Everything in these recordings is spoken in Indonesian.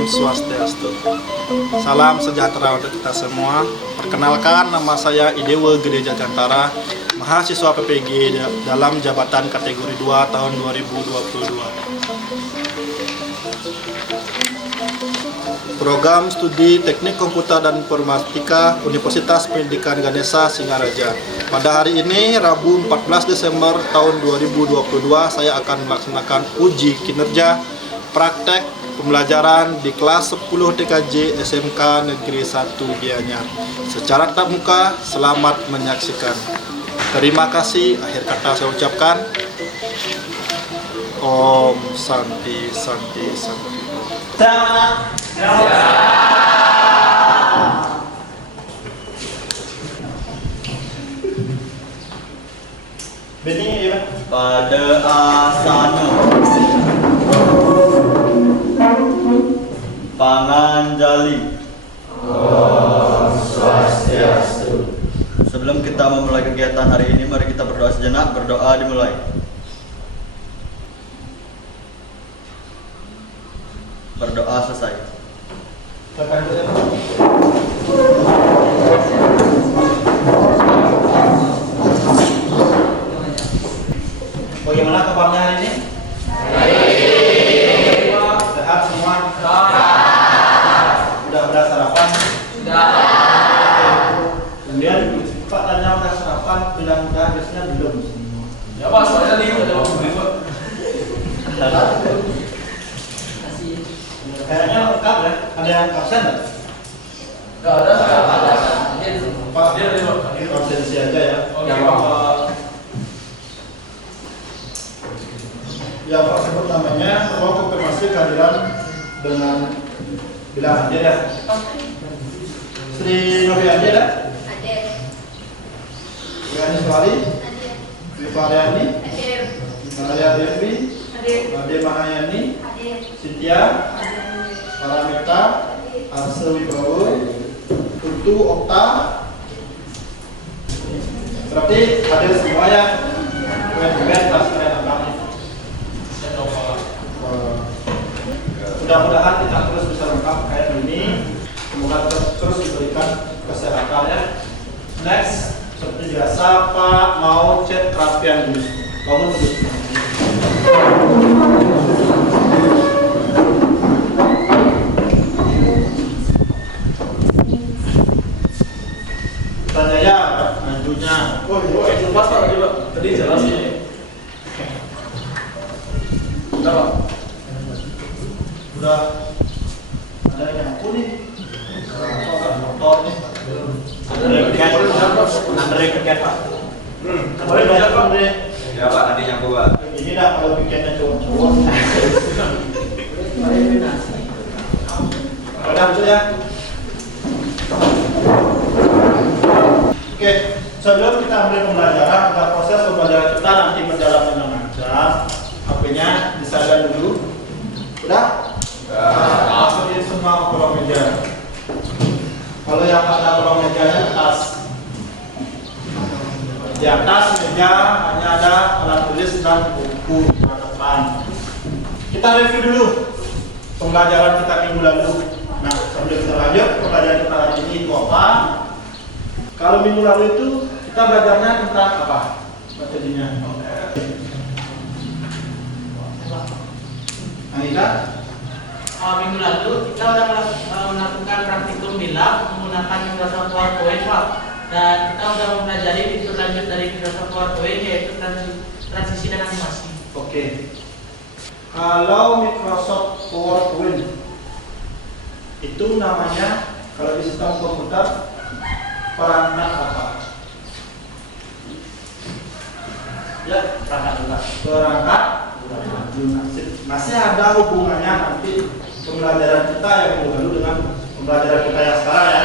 Om Swastiastu. Salam sejahtera untuk kita semua. Perkenalkan, nama saya Idewa Gede Jagantara, mahasiswa PPG dalam jabatan kategori 2 tahun 2022. Program Studi Teknik Komputer dan Informatika Universitas Pendidikan Ganesha Singaraja. Pada hari ini, Rabu 14 Desember tahun 2022, saya akan melaksanakan uji kinerja praktek pembelajaran di kelas 10 TKJ SMK Negeri 1 Gianyar. Secara tatap muka, selamat menyaksikan. Terima kasih. Akhir kata saya ucapkan Om Santi Santi Santi. Pada asana Panganjali. Om Swastiastu. Sebelum kita memulai kegiatan hari ini, mari kita berdoa sejenak. Berdoa dimulai. Berdoa selesai. Bagaimana kabarnya hari ini? Sehat semua? Udah sarapan? Sudah. Kemudian Pak tanya udah sarapan, bilang udah, biasanya belum. Ya Pak, soalnya nih udah mau beli Pak. Kayaknya lengkap ya. Ada yang absen nggak? Enggak ada, enggak ada. Pak, Dia ada Pak. absensi aja ya. Oke Pak. Yang Pak sebut namanya, tolong konfirmasi kehadiran dengan bilang hadir ya. Sri Novi hadir ya? Hadir. Yani Suwari, Hadir. Vivariani, Hadir. Maria Devi, Hadir. Ade Mahayani, Hadir. Cynthia, Paramita, Arse Wibowo, Putu Okta. Berarti hadir semua ya. Keren-keren pas kalian abang. Mudah-mudahan kita terus bisa lengkap kayak ini. Semoga terus diberikan kesehatan ya. Next, seperti biasa Pak mau cek rapian dulu. Kamu terus. Tanya ya, majunya. Oh, itu pas Pak tadi Pak. Tadi jelas ini. Udah Pak. Udah ada yang aku nih. Motor nih. Andre Kekat Pak. Boleh banyak Pak. Ya Pak, nanti nyampu Pak. Ini dah kalau pikirnya cowok-cowok. Udah itu ya. Oke, sebelum kita ambil pembelajaran, agar proses pembelajaran kita nanti berjalan dengan lancar, HP-nya disadar dulu. Udah? Masukin semua ke kolom meja. Kalau yang ada kolom mejanya atas. Di atas meja hanya ada alat tulis dan buku catatan. Kita review dulu pembelajaran kita minggu lalu. Nah, sebelum kita lanjut, pembelajaran kita hari ini itu apa? Kalau minggu lalu itu kita belajarnya tentang apa? Materinya. Anita? Minggu lalu kita sudah melakukan praktikum di lab menggunakan Microsoft PowerPoint Pak, dan kita sudah mempelajari fitur lanjut dari Microsoft PowerPoint, yaitu transisi dan animasi. Oke. Kalau Microsoft PowerPoint itu namanya kalau di sistem komputer perangkat apa? Ya, perangkat lunak. Perangkat lunak. Masih ada hubungannya nanti pembelajaran kita yang dulu dengan pembelajaran kita yang sekarang ya.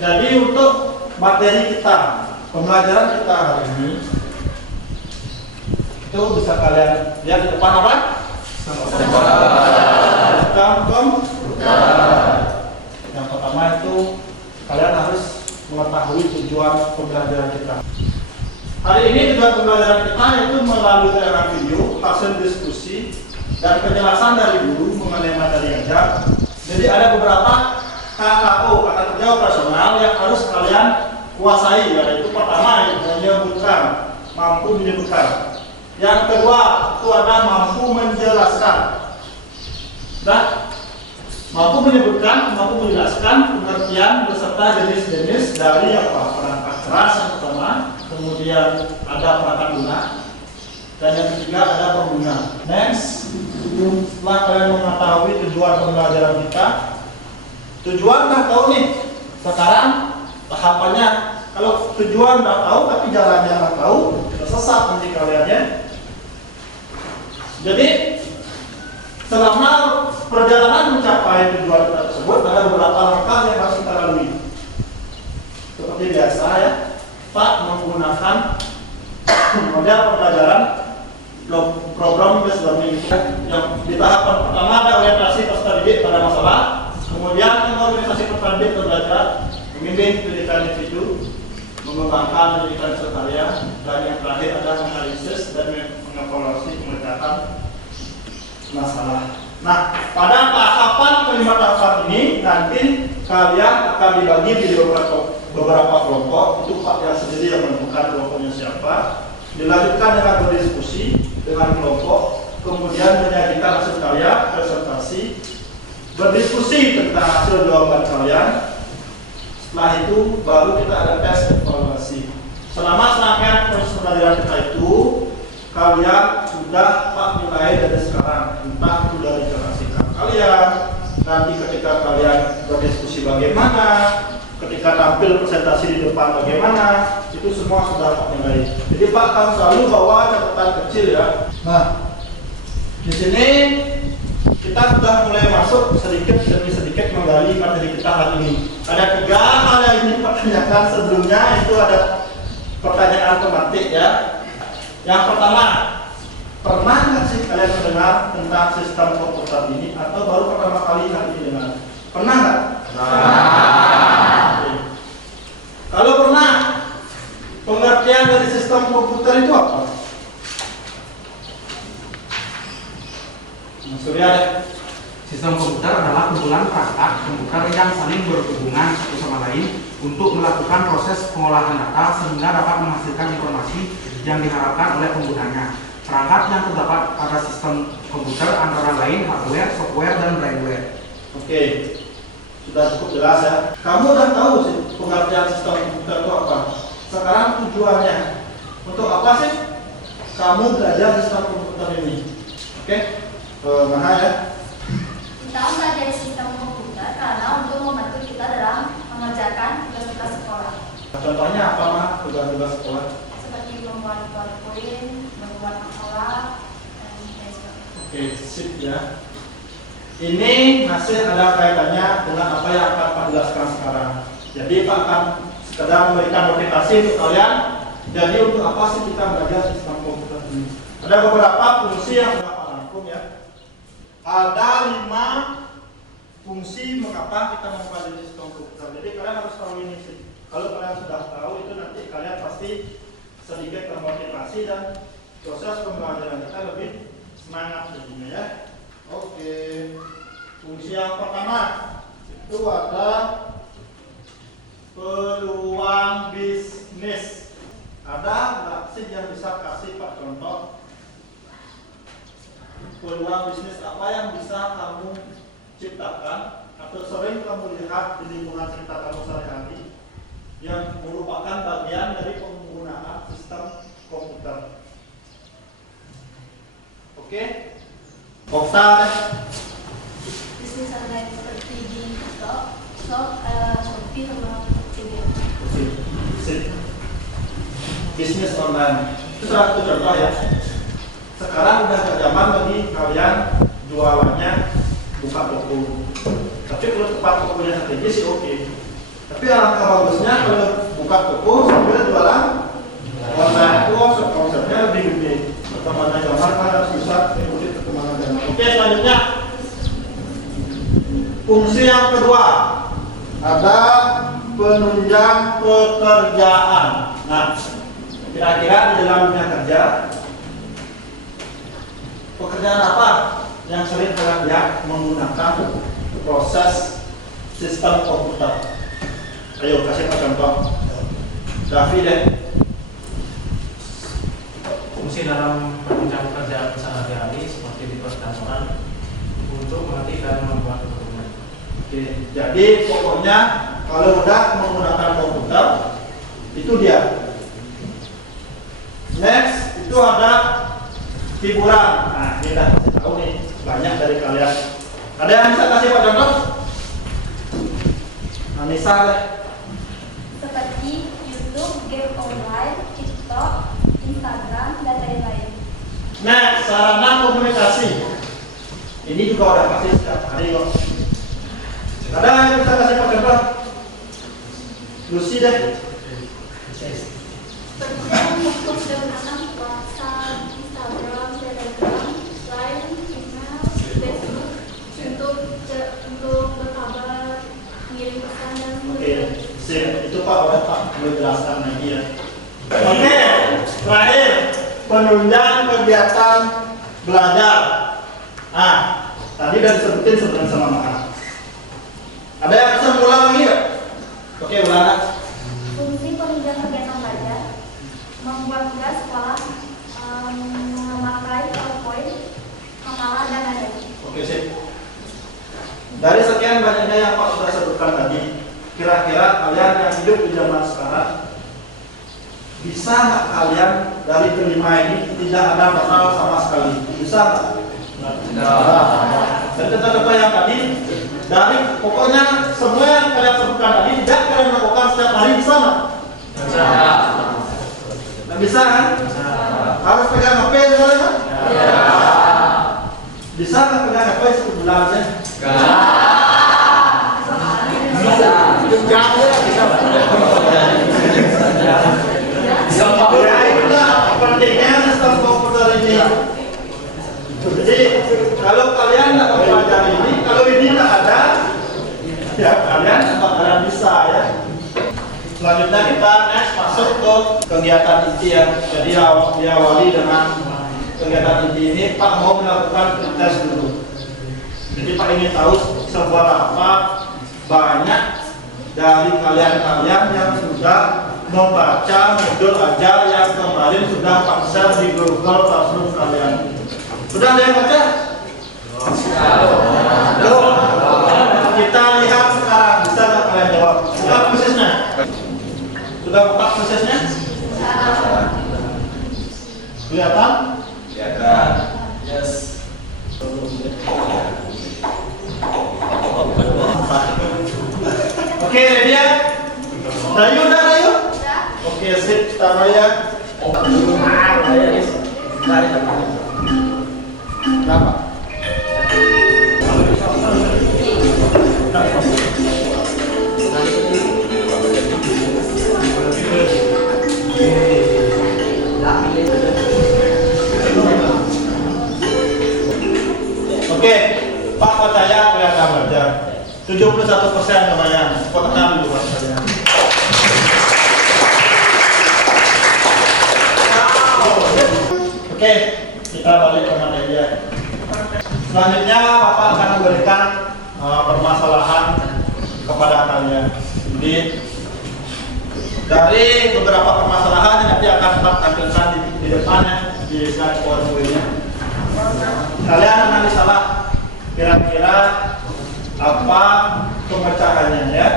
Jadi untuk materi kita, pembelajaran kita hari ini itu bisa kalian lihat di depan apa? Yang pertama itu kalian harus mengetahui tujuan pembelajaran kita. Hari ini tujuan pembelajaran kita yaitu melalui tayangan video, hasil diskusi dan penjelasan dari guru mengenai materi ajar. Jadi ada beberapa KKO, kata kerja operasional, yang harus kalian kuasai. Yaitu pertama, menyebutkan, mampu menyebutkan. Yang kedua, itu ada mampu menjelaskan. Dan mampu menyebutkan, mampu menjelaskan pengertian beserta jenis-jenis dari perangkat keras yang pertama, kemudian ada perangkat lunak, dan yang ketiga ada pengguna. Next, setelah kalian mengetahui tujuan pembelajaran kita, tujuan udah tahu nih. Sekarang tahapannya, kalau tujuan udah tahu tapi jalannya nggak tahu, tersesat nanti kalian ya. Jadi selama perjalanan mencapai tujuan kita tersebut ada beberapa langkah yang harus kita lalui. Seperti biasa ya, Pak menggunakan model pembelajaran program plus learning yang di tahapan pertama ada orientasi peserta didik pada masalah, kemudian organisasi peserta didik belajar, membimbing pendidikan individu, mengembangkan pendidikan serkarya, dan yang terakhir ada menganalisis dan mengevaluasi pengerjaan masalah. Nah, pada tahapan kelima tahapan ini nanti kalian akan dibagi di beberapa kelompok. Itu Pak yang sendiri yang menentukan kelompoknya siapa. Dilanjutkan dengan berdiskusi dengan kelompok, kemudian menyajikan hasil karya, presentasi, berdiskusi tentang hasil jawaban kalian. Setelah itu baru kita ada tes evaluasi. Selama serangkaian proses pembelajaran kita itu, kalian sudah Pak nilai dari sekarang, entah itu dari cara sikap kalian, nanti ketika kalian berdiskusi bagaimana, ketika tampil presentasi di depan bagaimana, itu semua sudah Pak nilai. Jadi Pak akan selalu bawa catatan kecil ya. Nah, di sini kita sudah mulai masuk sedikit demi sedikit menggali materi kita hari ini. Ada 3 hal yang ingin dipertanyakan sebelumnya, itu ada pertanyaan tematik ya. Yang pertama, pernah nggak sih kalian mendengar tentang sistem komputer ini atau baru pertama kali hari ini dengar? Pernah nggak? Oke. Kalau pernah, pengertian dari sistem komputer itu apa? Mas Surya deh. Sistem komputer adalah kumpulan perangkat komputer yang saling berhubungan satu sama lain untuk melakukan proses pengolahan data sehingga dapat menghasilkan informasi yang diharapkan oleh penggunanya. Perangkat yang terdapat pada sistem komputer antara lain hardware, software, dan brainware. Oke, sudah cukup jelas ya. Kamu udah tahu sih pengertian sistem komputer itu apa? Sekarang tujuannya untuk apa sih kamu belajar sistem komputer ini? Oke, mana ya? Kita mempelajari sistem komputer karena untuk membantu kita dalam mengerjakan tugas-tugas sekolah. Contohnya apa mah tugas-tugas sekolah? Seperti membuat PowerPoint, membuat masalah, dan lain sebagainya. Oke, sip ya. Ini masih ada kaitannya dengan apa yang akan Pak jelaskan sekarang. Jadi Pak akan sekedar memberikan motivasi untuk kalian. Jadi untuk apa sih kita belajar sistem komputer ini? Ada beberapa fungsi yang sudah Pak rangkum ya. Ada 5 fungsi mengapa kita mempelajari sistem komputer. Jadi kalian harus tahu ini sih. Kalau kalian sudah tahu itu nanti kalian pasti sedikit termotivasi dan proses pembelajaran kita lebih semangat jadinya ya. Oke. Fungsi yang pertama itu ada peluang bisnis. Ada nggak sih yang bisa kasih Pak contoh? Peluang bisnis apa yang bisa kamu ciptakan atau sering kamu lihat di lingkungan sekitar kamu sehari-hari yang merupakan bagian dari penggunaan sistem komputer? Oke? Okta. Bisnis online seperti di Shopee sama Tokopedia. Bisnis online itu salah satu contoh ya. Sekarang udah gak zaman bagi kalian jualannya buka toko. Tapi kalau tempat tokonya strategis sih oke. Tapi alangkah bagusnya kalau buka toko sambil jualan online itu konsepnya lebih gede. Perkembangan zaman kan harus bisa mengikuti perkembangan zaman. Oke, selanjutnya fungsi yang kedua ada penunjang pekerjaan. Nah, kira-kira di dalam dunia kerja pekerjaan apa yang sering kalian menggunakan proses sistem komputer? Ayo kasih contoh. Davi deh. Fungsi dalam pekerjaan pekerjaan sehari-hari seperti di perkantoran untuk mengerti dan membuat dokumen. Oke, jadi pokoknya kalau udah menggunakan komputer itu dia. Next itu ada hiburan. Nah ini udah kasih tahu nih banyak dari kalian. Ada yang bisa kasih Pak contoh? Anissa deh. Seperti YouTube, game online, TikTok, Instagram, dan lain-lain. Next sarana komunikasi. Ini juga udah pasti setiap hari kok. Ada yang bisa kasih Pak contoh? Lucy deh. Seperti untuk menggunakan WhatsApp, Instagram, Telegram, Line, email, Facebook untuk berkabar, mengirim pesan dan Oke, sip. Itu Pak udah Pak boleh jelaskan lagi ya. Oke, terakhir penunjang kegiatan belajar. Nah, tadi udah disebutin sebenarnya sama Mak. Ada yang bisa mengulang lagi nggak? Oke, ulang. fungsi penunjang kegiatan belajar, membuat tugas sekolah, memakai PowerPoint, makalah, dan lain-lain. Oke, sip. Dari sekian banyaknya yang Pak sudah sebutkan tadi, kira-kira kalian yang hidup di zaman sekarang bisa nggak kalian dari kelima ini tidak ada bakal sama sekali? Bisa nggak? Dan contoh yang tadi, dari pokoknya semua yang kalian sebutkan tadi tidak kalian lakukan setiap hari, bisa nggak? Bisa. Nggak bisa kan? Harus pegang HP sekarang kan? Bisa nggak pegang HP sebulan aja? Ya itulah pentingnya sistem komputer ini. Jadi kalau kalian nggak mempelajari ini, kalau ini nggak ada, ya kalian bakalan bisa ya. Selanjutnya kita next masuk ke kegiatan inti ya. Jadi diawali dengan kegiatan inti ini. Pak mau melakukan tes dulu. Jadi Pak ingin tahu seberapa banyak dari kalian-kalian yang sudah membaca modul ajar yang kemarin sudah Pak share di Google Classroom kalian. Sudah ada yang baca? Belum. Kita lihat sekarang, bisa nggak kalian jawab? Buka prosesnya. Sudah buka prosesnya? Kelihatan? Kelihatan. Yes. Oke, ready ya? Rayu udah Rayu? Oke, sip, taruh ya. Berapa? Oke, Pak percaya kelihatan belajar. 71% lumayan. Kotakkan dulu Pak saya. Oke, kita balik ke materi ya. Selanjutnya Bapak akan memberikan permasalahan kepada kalian. Jadi dari beberapa permasalahan yang nanti akan Pak tampilkan di depannya di slide PowerPoint-nya. Kalian analisalah kira-kira apa pemecahannya ya.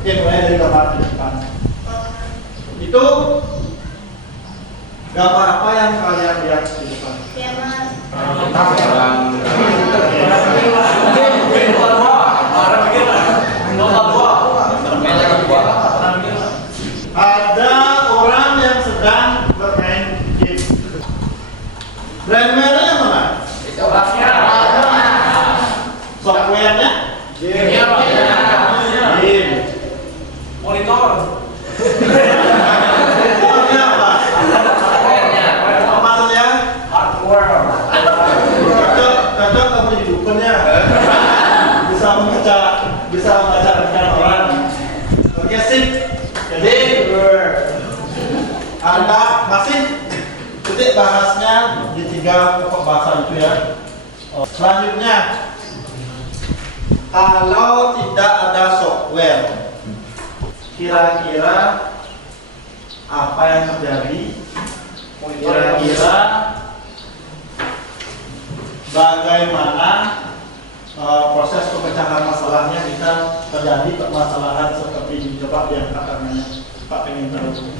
Oke, mulai dari gambar di depan. Itu gambar apa yang kalian lihat di depan? Ada orang yang sedang bermain game. Brand merahnya mana? Software-nya? Game. Monitor. Pokoknya apa? Maksudnya? Cocok kamu jadi dukunnya. Bisa membaca rencana orang. Oke, sip. Jadi Anda masih titik bahasnya di 3 pokok bahasa itu ya. Selanjutnya, kalau tidak ada software, kira-kira apa yang terjadi? Kira-kira bagaimana proses pemecahan masalahnya jika terjadi permasalahan seperti ini? Coba diangkat tangannya, Pak pengen tahu.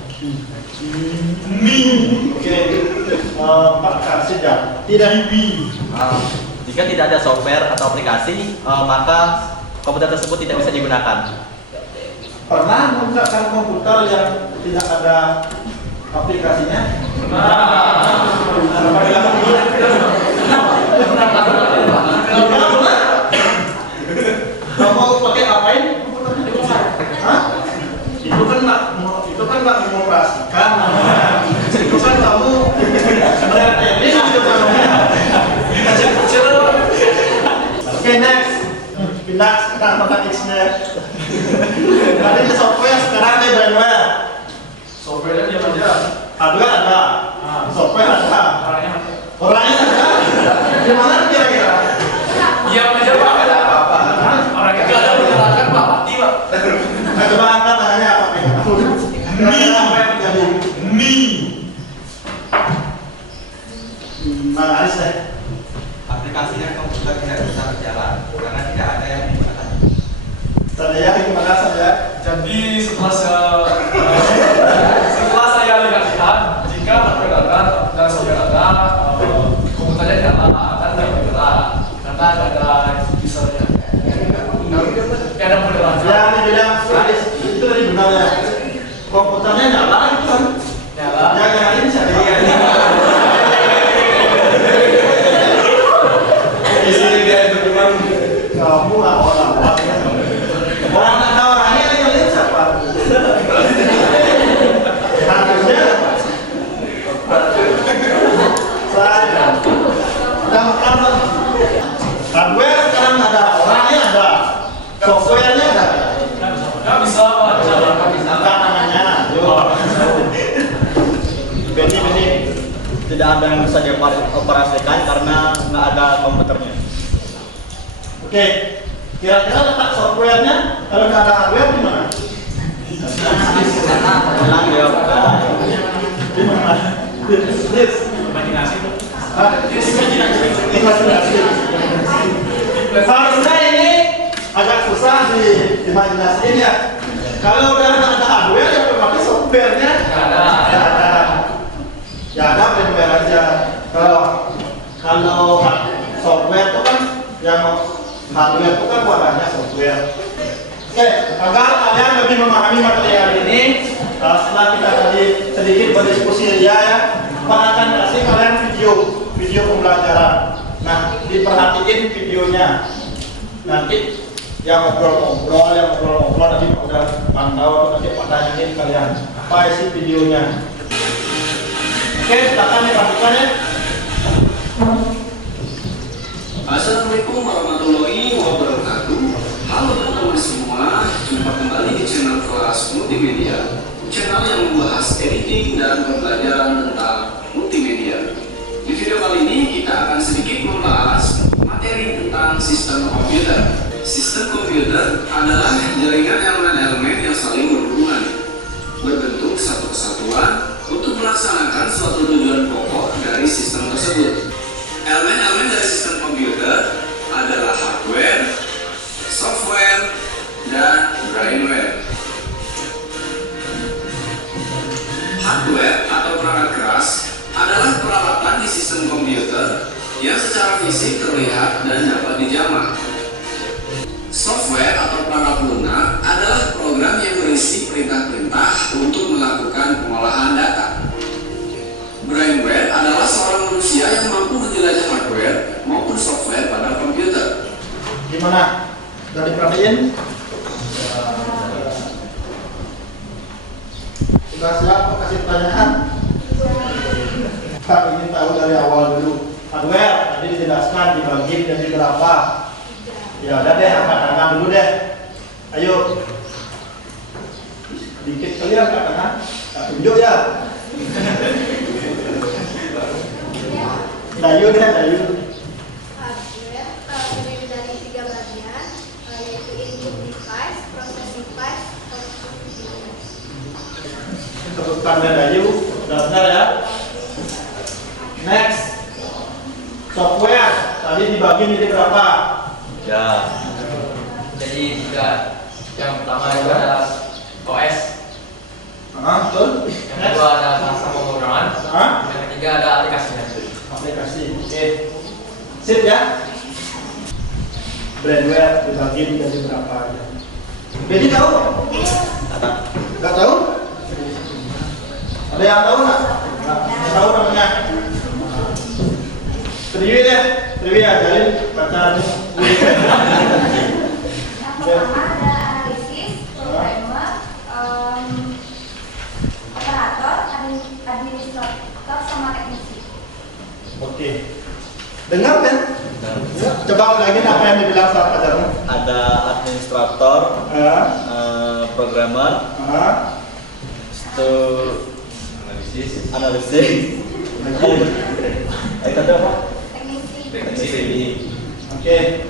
Oke, Pak kasih ya. Tidak Jika tidak ada software atau aplikasi, maka komputer tersebut tidak bisa digunakan. Pernah menggunakan komputer yang tidak ada aplikasinya? Kamu pakai apain? Hah? Itu kan nggak mengoperasikan. Itu kan kamu sebenarnya teknis itu namanya. Oke, next. Pindah sekarang kontak X-nya. Tadi di software, sekarang di firmware. Software-nya dia aja. Hardware ada, software ada. Orangnya ada. Gimana kira-kira? Iya aja Pak, ada apa-apa. Orangnya nggak ada menjalankan Pak, mati Pak. Nah, coba angkat tangannya apa nih? Kira-kira apa yang terjadi? Nah, Aris deh. Aplikasinya komputer tidak bisa berjalan karena tidak ada yang menggunakan. Saya gimana saja? Jadi setelah saya lihat jika hardware ada dan software ada, komputernya jalan dan tidak bergerak karena ada usernya. Tidak ada model Yang dibilang Aris itu tadi benar ya. Komputernya nyala kan? nyala. Yang nyalain siapa? Di sini dia itu cuma Kamu lah orang ada orangnya yang nyalain siapa? Harusnya saya hardware sekarang ada, orangnya ada, softwarenya ada. Nggak bisa Pak, Angkat tangannya. Beni. Tidak ada yang bisa dioperasikan karena nggak ada komputernya. Oke, kira-kira letak softwarenya kalau nggak ada hardware di mana? Tenang ya. Di mana? Yes. imajinasi Pak. Hah? Imajinasi. Harusnya ini agak susah diimajinasiin ya. Kalau udah ada hardware ya otomatis softwarenya Nggak ada. Ya ada firmware aja. Kalau software itu kan yang hardware itu kan wadahnya software. Oke, agar kalian lebih memahami material ini, setelah kita tadi sedikit berdiskusi ya, Pak akan kasih kalian video pembelajaran. Nah, diperhatiin videonya. Nanti yang ngobrol-ngobrol nanti udah pantau, nanti Pak tanyain kalian apa isi videonya. Oke, silakan diperhatikan ya. Assalamualaikum warahmatullahi wabarakatuh. Halo teman-teman semua, jumpa kembali di channel Kelas Multimedia, channel yang membahas editing dan pembelajaran tentang multimedia. Di video kali ini kita akan sedikit membahas materi tentang sistem komputer. Sistem komputer adalah jaringan elemen-elemen yang saling berhubungan, berbentuk satu kesatuan untuk melaksanakan suatu tujuan pokok dari sistem tersebut. Elemen-elemen dari sistem komputer adalah hardware, software, dan brainware. Hardware atau perangkat keras adalah peralatan di sistem komputer yang secara fisik terlihat dan dapat dijamah. Software atau perangkat lunak adalah program yang berisi perintah-perintah untuk melakukan pengolahan data. Brainware adalah seorang manusia yang mampu menjelajah hardware maupun software pada komputer. Gimana? Udah diperhatiin? Sudah siap kasih pertanyaan? Pak ingin tahu dari awal dulu. Hardware tadi dijelaskan dibagi jadi berapa? Ya udah deh, angkat tangan dulu deh. Ayo. Dikit kali angkat tangan. Tunjuk ya. Dayu deh, Dayu. Software tadi dibagi menjadi berapa? Ya. Jadi tiga. Yang pertama itu ada OS, Betul. yang kedua ada bahasa pemrograman, yang ketiga ada aplikasinya. Aplikasi. Oke. Sip ya. Brandware dibagi menjadi berapa aja? Jadi tahu? Nggak tahu? Ada yang tahu nggak? Nggak tahu namanya. Triwi deh, Triwi ajarin baca ini. Yang pertama ada analisis, programmer, operator, administrator, sama teknisi. Oke. Dengar kan? Ya, coba ulangin apa yang dibilang saat pacarmu. Ada administrator, programmer, analisis. Ada apa? Teknisi. Oke.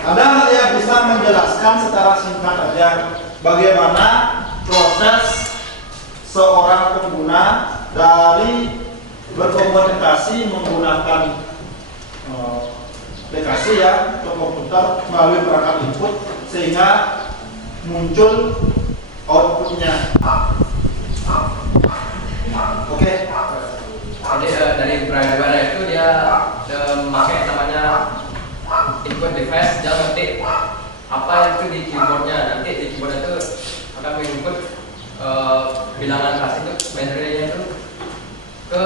Ada nggak yang bisa menjelaskan secara singkat aja bagaimana proses seorang pengguna dari berkomunikasi menggunakan aplikasi ya atau komputer melalui perangkat input sehingga muncul outputnya. Oke. Jadi dari programmer itu dia memakai namanya input device, dia ngetik apa itu di keyboardnya. Nanti di keyboard itu akan menginput bilangan kelas itu, binary-nya itu ke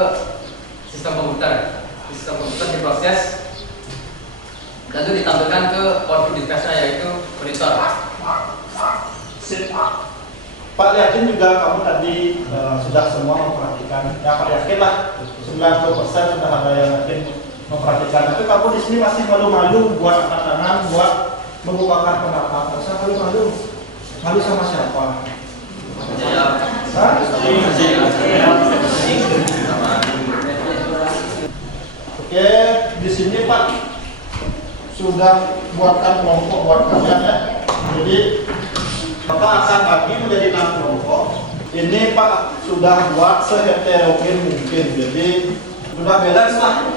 sistem komputer. Di sistem komputer diproses dan itu ditampilkan ke output device-nya yaitu monitor. Sip. Pak yakin juga kamu tadi sudah semua memperhatikan. Ya Pak yakin lah 90% sudah ada yang yakin memperhatikan. Tapi kamu di sini masih malu-malu buat angkat tangan, buat membukakan pendapat. Masa malu-malu? Malu sama siapa? Hah? Oke, di sini Pak sudah buatkan kelompok buat kalian ya. Jadi Bapak akan bagi menjadi 6 kelompok. Ini Pak sudah buat seheterogen mungkin. Jadi sudah balance lah.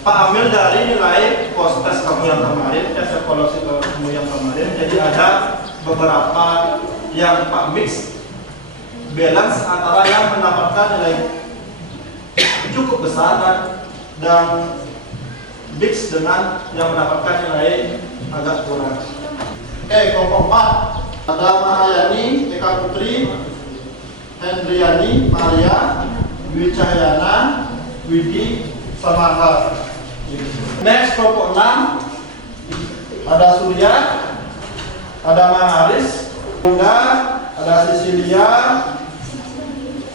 Pak ambil dari nilai post test kamu yang kemarin, tes evaluasi kamu yang kemarin. Jadi ada beberapa yang Pak mix balance antara yang mendapatkan nilai cukup besar dan mix dengan yang mendapatkan nilai agak kurang. Oke, kelompok 4 ada Mahayani, Eka Putri, Hendriani, Maria, Dwi Cahyana, Widi, Samahar. Next kelompok 6 ada Surya, ada Maharis, Bunda, ada Sisilia,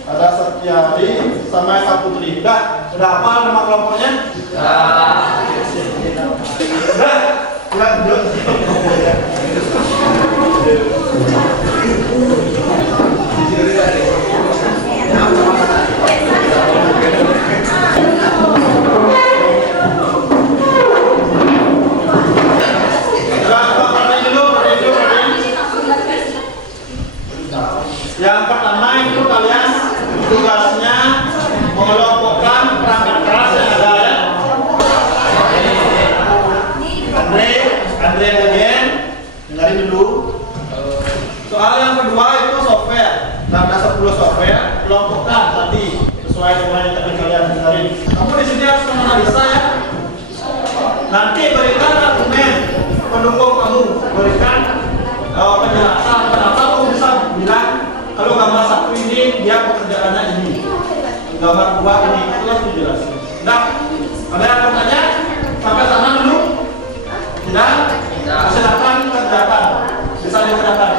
ada Satyari, sama Eka Putri. Udah hafal nama kelompoknya? Udah, lanjut. Yang pertama itu kalian tugasnya mengelompokkan perangkat keras yang ada ya. Andre again, dengarin dulu. Soal yang kedua itu software. Nah, ada 10 software, kelompokkan tadi sesuai dengan yang tadi kalian dengarin. Kamu di sini harus menganalisa ya. Nanti berikan argumen pendukung kamu, berikan penjelasan kenapa kamu bisa bilang kalau gambar 1 ini dia pekerjaannya ini, gambar 2 ini, itu harus dijelasin. Nah, ada yang bertanya sampai sana dulu? Tidak? Silakan kerjakan, bisa dikerjakan.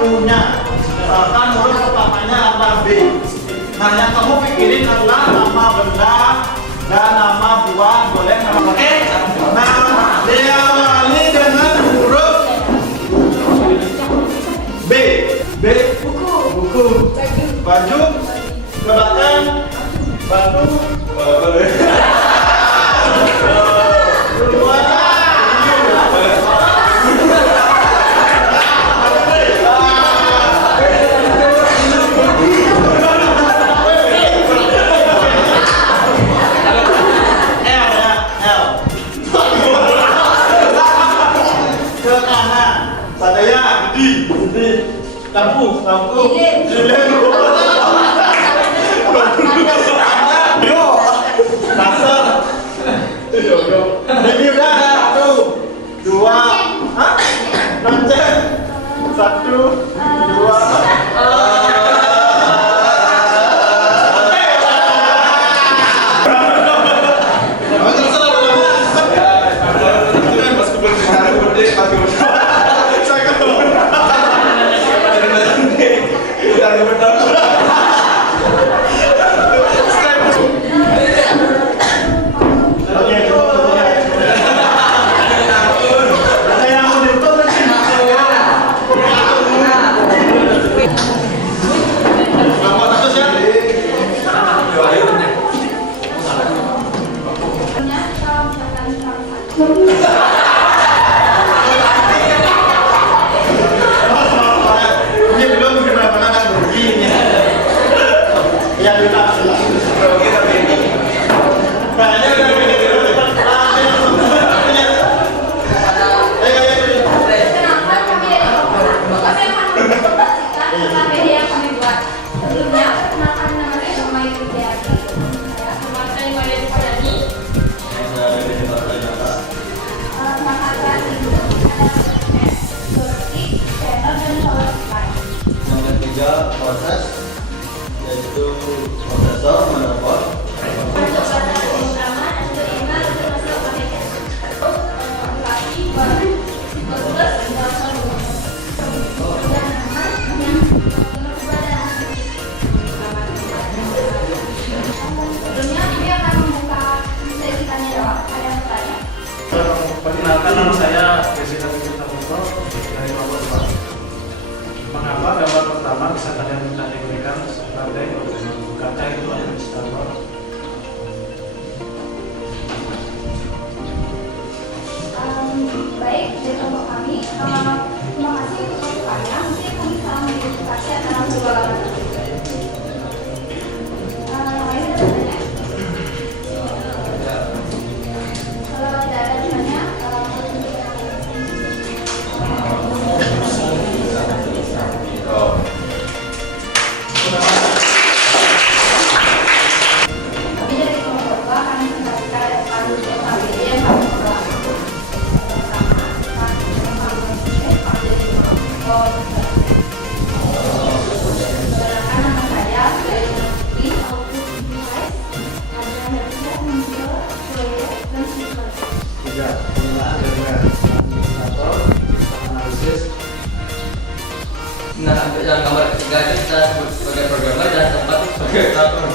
dulunya. Misalkan huruf pertamanya adalah B. Nah, yang kamu pikirin adalah nama benda dan nama buah, boleh nama. Oke? Nah, diawali dengan huruf B. B. Buku. Baju. Ke belakang. Batu. Dua. Ke kanan. Sadaya. Di. Lampu. Yo. Kasar. Ini udah 1, 2. Hah? Lonceng. 1, 2. Proses yaitu prosesor, motherboard. Perkenalkan, nama saya Presiden Putra dari Papua. Mengapa gambar pertama bisa kalian kategorikan sebagai kaca itu administrator? Baik, dari kelompok kami, terima kasih untuk masukannya. Mungkin kami bisa mengidentifikasi antara dua gambar tersebut. Yang lain ada bertanya? Kalau tidak ada bertanya, kami dari kelompok 2 kami mendapatkan ABD yang kami perlakukan nama saya dari Putri ada Muncul, dan Sifat. Tiga, penggunaan dengan administrator, analisis. Nah, untuk yang gambar ketiga itu kita sebut sebagai programmer dan keempat itu sebagai operator.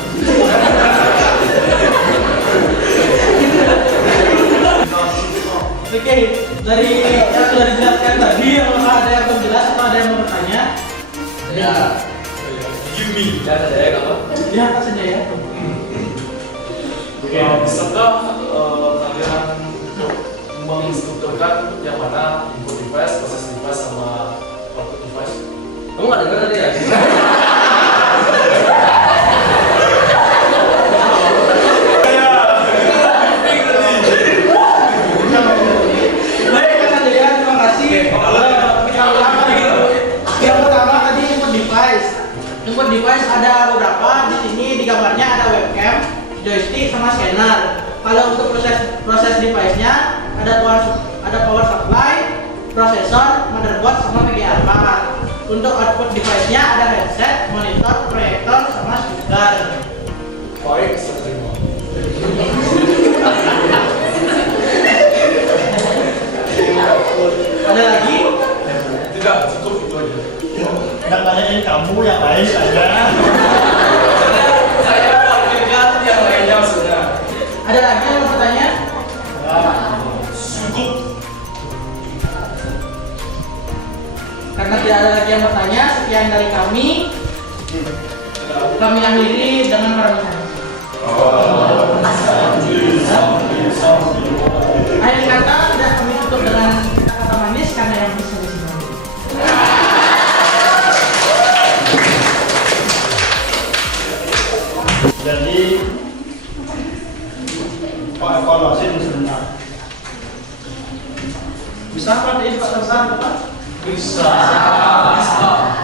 Oke, dari yang sudah dijelaskan tadi, apakah ada yang belum jelas atau ada yang mau bertanya? Ya. Ya, saya gambar. Ya, apa saja ya? Oke, bisakah kalian menstrukturkan yang mana input device, proses device, sama output device? Kamu nggak dengar tadi ya? Baik, Kak Sanjaya, terima kasih. Kita ulang lagi. Yang pertama tadi input device. Input device ada beberapa. Di sini di gambarnya ada webcam, joystick, sama scanner. Kalau untuk proses device-nya ada power supply, prosesor, motherboard, sama VGA 4. Untuk output device-nya ada headset, monitor, proyektor, sama speaker. Baik, saya terima. Ada lagi? Tidak, cukup itu aja. Nggak tanyain kamu, yang lain aja. Saya mewakilkan yang lainnya sudah. Ada lagi yang mau bertanya? Cukup. Karena tidak ada lagi yang bertanya, sekian dari kami. Kami akhiri dengan permintaan. Akhir kata sudah kami tutup dengan kata manis karena yang bisa di sini. Jadi Pak evaluasi ini sebentar. Bisa Pak dipesan Pak? Bisa.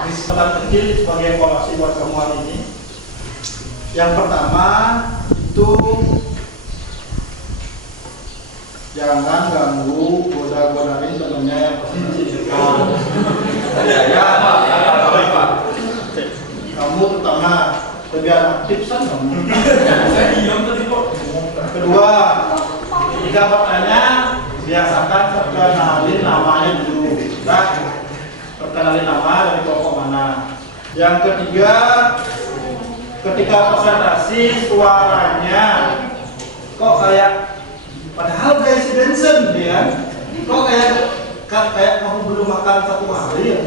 Pesan kecil sebagai evaluasi buat kamu hari ini. Yang pertama itu jangan ganggu goda-godain temennya yang posisi di depan. Ya Pak. Kamu terutama lebih aktif kan kamu. Saya diam tadi kok. Kedua, jika bertanya biasakan perkenalin namanya dulu. Nah, perkenalin nama dari kelompok mana. Yang ketiga, ketika presentasi suaranya kok kayak padahal udah isi bensin ya, kok kayak kamu belum makan 1 hari ya,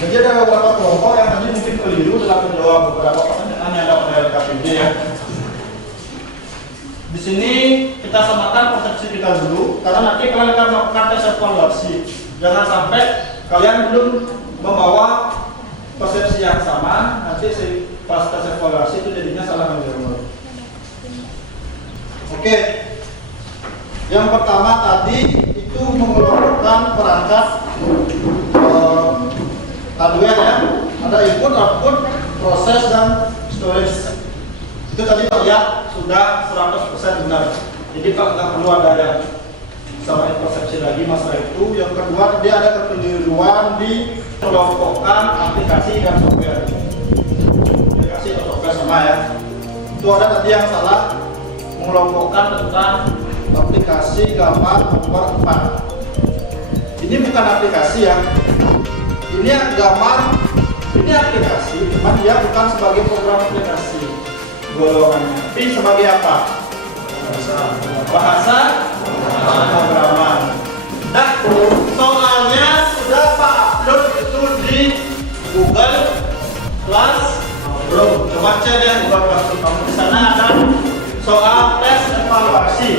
jadi ada beberapa kelompok yang tadi mungkin keliru dalam menjawab beberapa pertanyaan yang dapat dari KPD ya. Di sini kita samakan persepsi kita dulu, karena nanti kalian akan melakukan tes evaluasi. Jangan sampai kalian belum membawa persepsi yang sama, nanti pas tes evaluasi itu jadinya salah menjawab. Oke, yang pertama tadi itu mengelompokkan perangkat hardware ya, ada input, output, proses dan storage. Itu tadi terlihat sudah 100% benar. Jadi kalau nggak perlu ada yang sama persepsi lagi masalah itu. Yang kedua, dia ada kekeliruan di mengelompokkan aplikasi dan software. Aplikasi atau software sama ya. Itu ada tadi yang salah mengelompokkan tentang aplikasi gambar nomor 4. Ini bukan aplikasi ya. Ini gambar, ini aplikasi, cuma dia bukan sebagai program aplikasi golongannya, tapi sebagai apa? Bahasa pemrograman. Nah, soalnya sudah Pak upload itu di Google Classroom. Coba cek deh Google Classroom kamu, di sana ada soal tes evaluasi.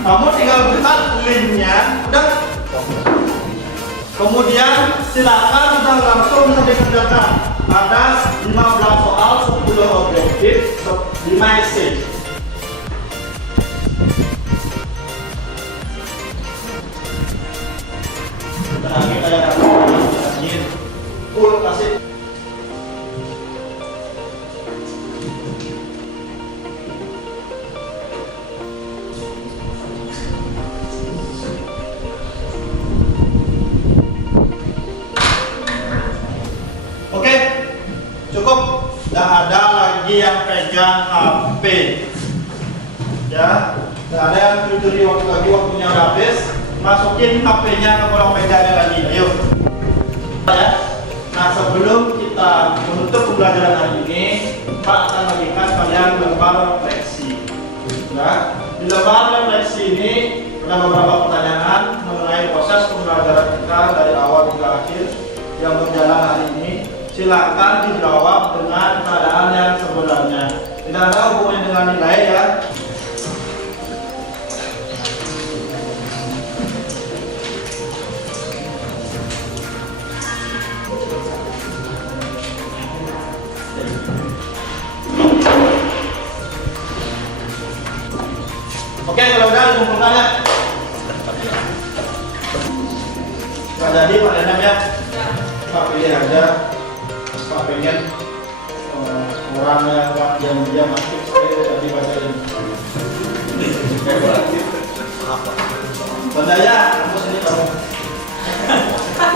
Kamu tinggal buka linknya, udah. Kemudian silakan sudah langsung bisa dikerjakan. Ada 15 soal, 10 objektif, 5 essay. Terakhir kayak angin, full kasih. Oke, cukup. Tidak ada lagi yang pegang HP. Ya, tidak ada yang curi waktu lagi, waktunya udah habis. Masukin HP-nya ke kolong mejanya lagi. Ayo. Ya. Nah, sebelum kita menutup pembelajaran hari ini, Pak akan bagikan kalian lembar refleksi. Nah, di lembar refleksi ini ada beberapa pertanyaan mengenai proses pembelajaran kita dari awal hingga akhir yang berjalan hari ini. Silakan dijawab dengan keadaan yang sebenarnya. Tidak ada hubungannya dengan nilai ya. Oke, kalau udah dikumpulkan ya. Nggak jadi Pak Denam ya. Pak pilih aja. Pak pengen orang yang diam-diam aktif sekali tadi bacain. Bandaya, kamu sini kamu.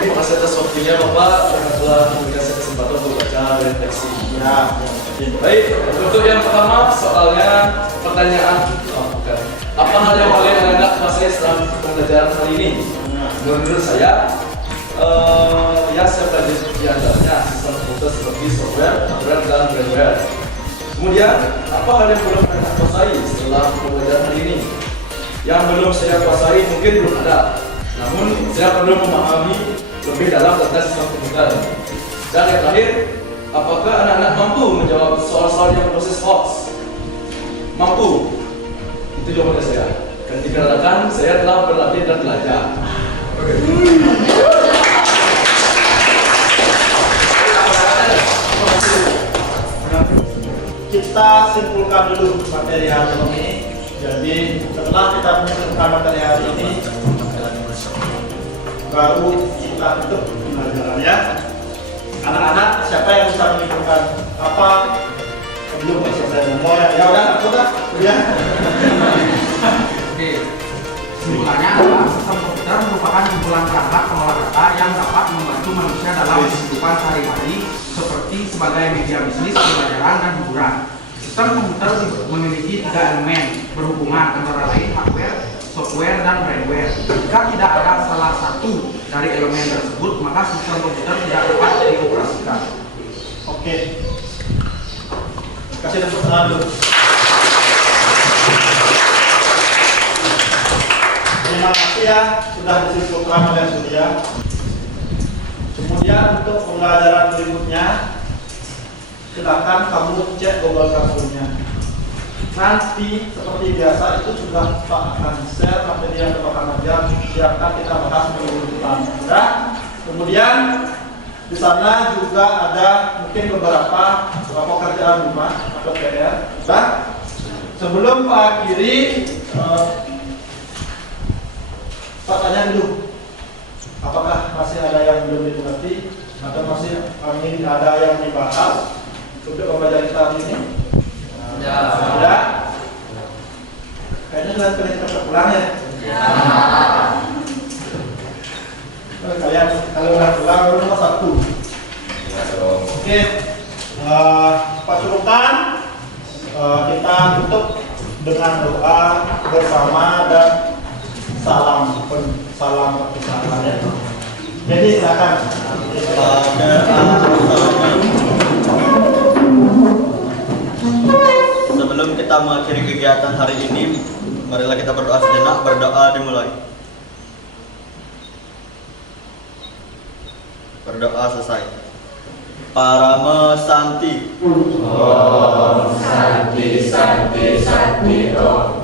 Terima kasih atas waktunya Bapak karena telah memberikan saya kesempatan untuk baca refleksi. Ya. Baik, untuk yang pertama soalnya pertanyaan apa hal yang paling Anda apa saya setelah pembelajaran kali ini? Menurut saya, yang saya pelajari di antaranya sistem komputer seperti software, hardware, dan firmware. Kemudian, apa hal yang belum saya kuasai setelah pembelajaran hari ini? Yang belum saya kuasai mungkin belum ada, namun saya perlu memahami lebih dalam tentang sistem komputer. Dan yang terakhir, apakah anak-anak mampu menjawab soal-soal yang proses hoax? Mampu. Itu jawaban saya. Dan dikarenakan saya telah berlatih dan belajar. Kita simpulkan dulu materi hari ini. Jadi setelah kita menyimpulkan materi hari ini, baru kita tutup pembelajarannya. Anak-anak, siapa yang bisa menyimpulkan apa? Belum selesai ngomong ya udah aku dah ya. Oke, kesimpulannya adalah sistem komputer merupakan kumpulan perangkat pengolah data yang dapat membantu manusia dalam kehidupan sehari-hari seperti sebagai media bisnis, pembelajaran, dan hiburan. Sistem komputer memiliki 3 elemen berhubungan antara lain hardware, software, dan firmware. Jika tidak ada salah satu dari elemen tersebut, maka sistem komputer tidak dapat dioperasikan. Oke. Kasih tepuk tangan dulu. Terima kasih ya sudah disimpulkan oleh Surya. Kemudian untuk pembelajaran berikutnya, silakan kamu cek Google Classroom-nya. Nanti seperti biasa itu sudah Pak akan share materi yang Bapak akan ajar yang akan kita bahas minggu depan. Ya. Kemudian di sana juga ada mungkin beberapa pekerjaan rumah atau PR. Nah, sebelum Pak akhiri, Pak tanya dulu, apakah masih ada yang belum dimengerti atau masih ingin ada yang dibahas untuk pembelajaran kita hari ini? Ya. Kayaknya sudah kita pulang ya. Kalian kalau udah pulang baru nomor 1. Oke, Pak Culukan, kita tutup dengan doa bersama dan salam perpisahan. Jadi silakan. Sebelum kita mengakhiri kegiatan hari ini, marilah kita berdoa sejenak. Berdoa dimulai. Berdoa selesai. Parama Santi. Om Santi Santi Santi Om.